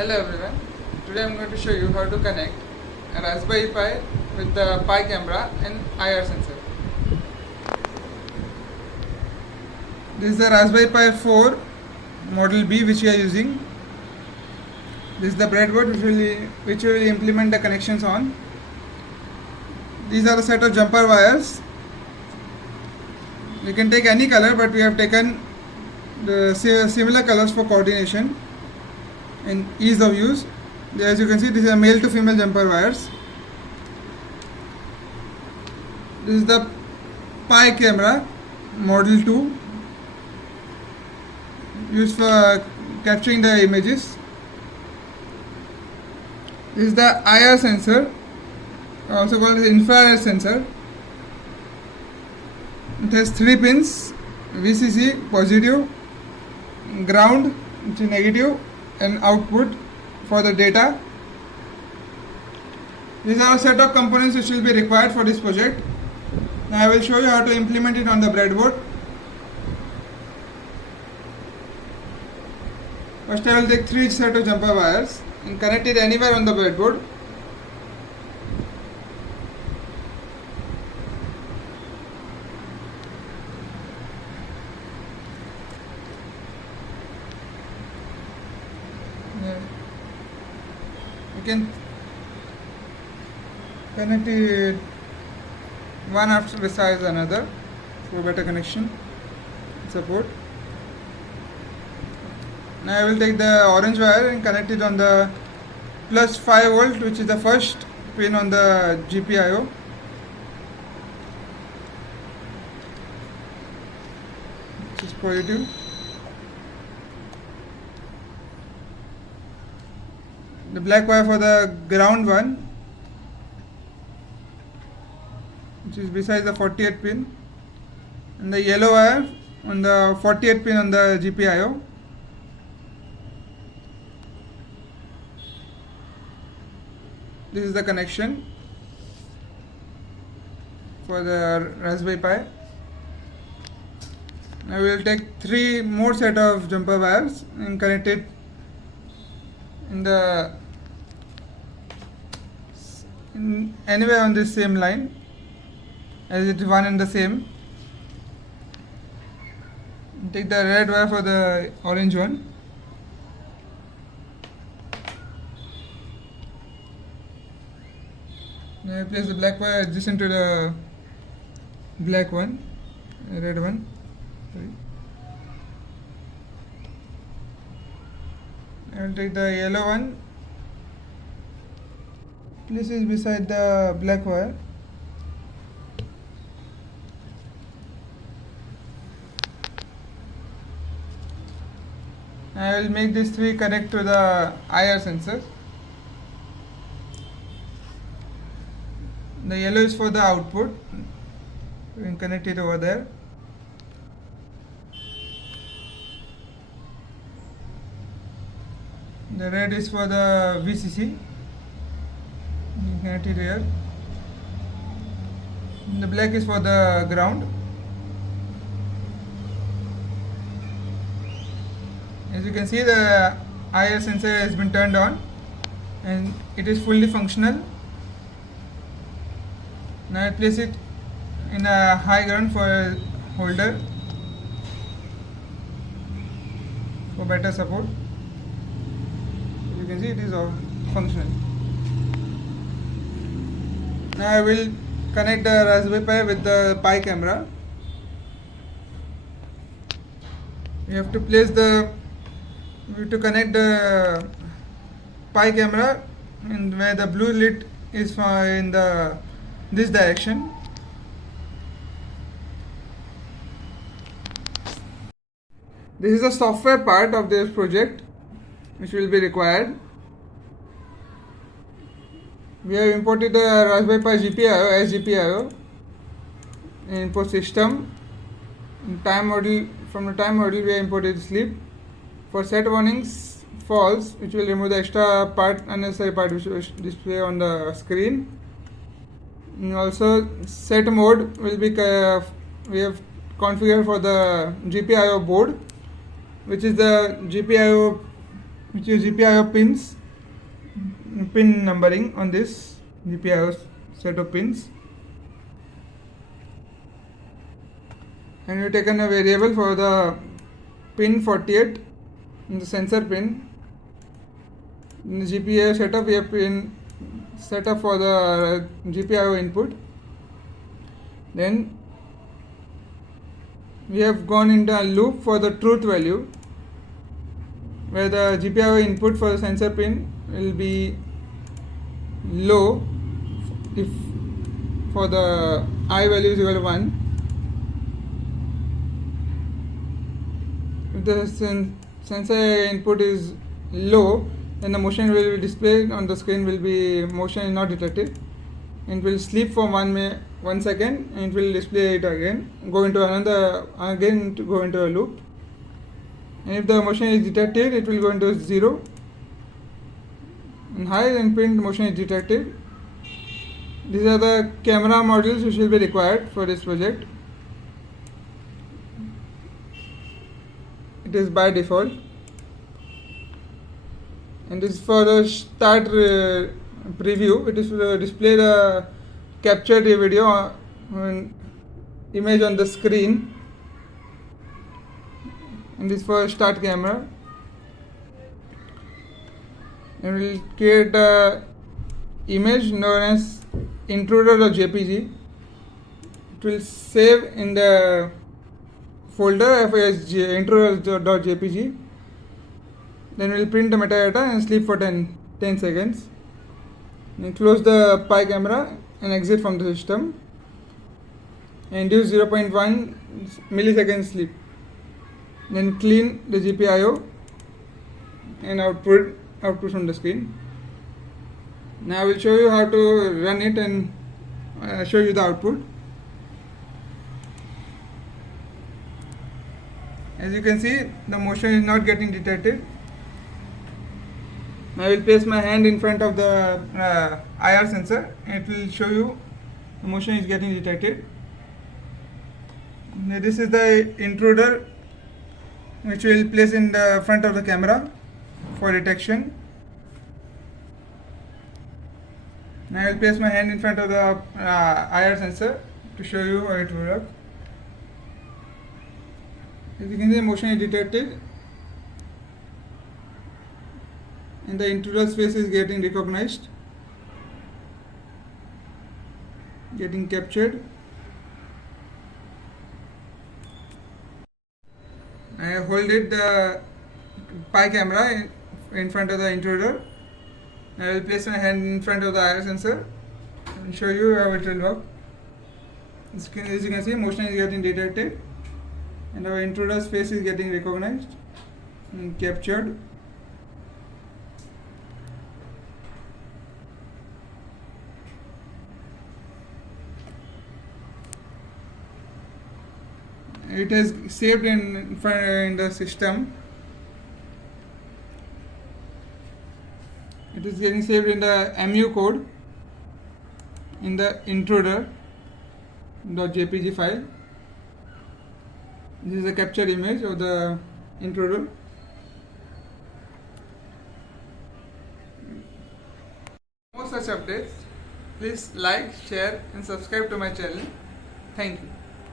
Hello everyone, today I am going to show you how to connect a Raspberry Pi with the Pi camera and IR sensor. This is the Raspberry Pi 4 model B which we are using. This is the breadboard which we will implement the connections on. These are a set of jumper wires. You can take any color, but we have taken the similar colors for coordination and ease of use. As you can see, these are male to female jumper wires. This is the Pi camera model 2 used for capturing the images. This is the IR sensor, also called the infrared sensor. It has 3 pins: VCC positive, ground which is negative, and output for the data. These are a set of components which will be required for this project. Now I will show you how to implement it on the breadboard. First I will take 3 set of jumper wires and connect it anywhere on the breadboard. You can connect it one after besides another for better connection support. Now I will take the orange wire and connect it on the plus 5 volt, which is the first pin on the GPIO. Which is positive. The black wire for the ground one, which is beside the 48 pin, and the yellow wire on the 48 pin on the GPIO. This is the connection for the Raspberry Pi. Now we will take 3 more set of jumper wires and connect it anywhere on this same line, as it is one and the same. Take the red wire for the orange one. Now I place the black wire adjacent to the black one, red one. Sorry. I will take the yellow one, place it beside the black wire. I will make these 3 connect to the IR sensor. The yellow is for the output. We can connect it over there. The red is for the VCC. You can connect it here. And the black is for the ground. As you can see, the IR sensor has been turned on and it is fully functional. Now I place it in a high ground for a holder for better support. You can see it is all functional. Now I will connect the Raspberry Pi with the Pi camera. You have to connect the Pi camera in where the blue lit is in this direction. This is the software part of this project which will be required. We have imported the Raspberry Pi GPIO as GPIO input system. From the time module we have imported sleep. For set warnings false, which will remove the extra part, unnecessary part which will display on the screen. And also set mode will be we have configured for the GPIO board, which is the GPIO which is GPIO pins, pin numbering on this GPIO set of pins. And we've taken a variable for the pin 48 in the sensor pin. In the GPIO setup, we have pin setup for the GPIO input. Then we have gone into a loop for the truth value, where the GPIO input for the sensor pin will be low if for the I value is equal to 1. If the sensor input is low, then the motion will be displayed on the screen will be motion is not detected. It will sleep for 1 second and it will display it again, go into a loop. And if the motion is detected, it will go into 0. And higher than print motion is detected. These are the camera modules which will be required for this project. It is by default. And this is for the start preview. It is to display the captured video image on the screen. And this for start camera. And we will create a image known as intruder.jpg. It will save in the folder as intruder.jpg. Then we will print the metadata and sleep for 10 seconds. And close the Pi camera and exit from the system. And induce 0.1 millisecond sleep. Then clean the GPIO and output from the screen. Now I will show you how to run it and show you the output. As you can see, the motion is not getting detected. I will place my hand in front of the IR sensor and it will show you the motion is getting detected. Now this is the intruder which we will place in the front of the camera for detection. Now I will place my hand in front of the IR sensor to show you how it will work. As you can see, the motion is detected and the intruder's face is getting recognized, getting captured. I hold it the Pi camera in front of the intruder. I will place my hand in front of the IR sensor and show you how it will work. As you can see, motion is getting detected and our intruder's face is getting recognized and captured. It is saved in the system. It is getting saved in the MU code in the intruder.jpg file. This is a captured image of the intruder. For more such updates, please like, share and subscribe to my channel. Thank you.